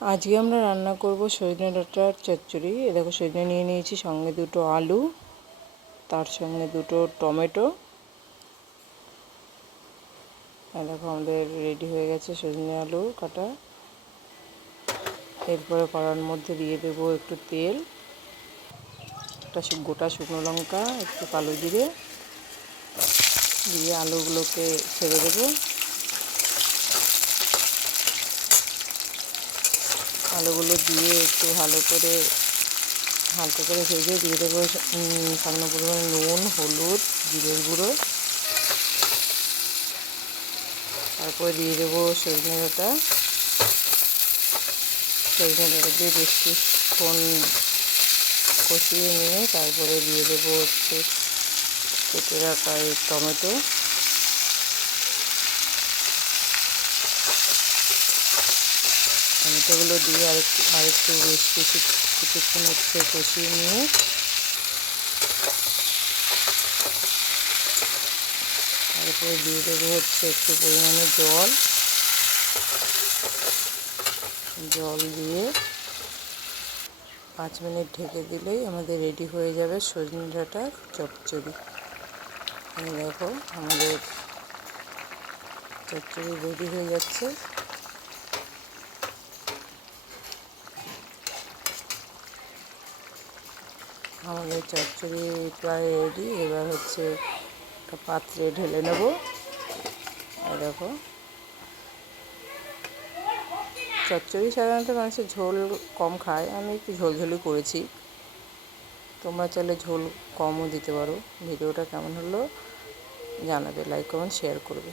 আজকে আমরা রান্না করব সজনে ডাঁটার চচ্চড়ি। এ দেখো সজনে নিয়ে নিয়েছি, সঙ্গে দুটো আলু, তার সঙ্গে দুটো টমেটো। দেখো আমাদের রেডি হয়ে গেছে সজনে আলু কাটা। এরপরে কড়ার মধ্যে দিয়ে দেবো একটু তেল, একটা গোটা শুকনো লঙ্কা, একটু কালো জিরে দিয়ে আলুগুলোকে ছেড়ে দেবো। আলুগুলো দিয়ে একটু হালকা করে ভেজে দিয়ে দেবো সামান্য পরিমাণে নুন, হলুদ, জিরের গুঁড়ো। তারপরে দিয়ে দেবো সজনে ডাঁটা দিয়ে বেশ কিছুক্ষণ কষিয়ে নিয়ে তারপরে দিয়ে দেবো কেটে রাখা এই টমেটো। টমেটোগুলো দিয়ে আরেকটু বেশ কিছুক্ষণ কষিয়ে নিয়ে তারপরে দিয়ে দেবো একটু পরিমাণে জল দিয়ে 5 মিনিট ঢেকে দিলেই আমাদের রেডি হয়ে যাবে সজনে ডাঁটার চচ্চড়ি। দেখো আমাদের চচ্চড়ি রেডি হয়ে যাচ্ছে। আমাদের চচ্চড়ি প্রায় রেডি। এবার একটা পাত্রে ঢেলে নেব। আর দেখো চচ্চড়ি সাধারণত মানুষের ঝোল কম খায়, আমি একটু ঝোলঝোলই করেছি। তোমরা চাইলে ঝোল কমও দিতে পারো। ভিডিওটা কেমন হলো জানাবে, লাইক কমেন্ট শেয়ার করবে।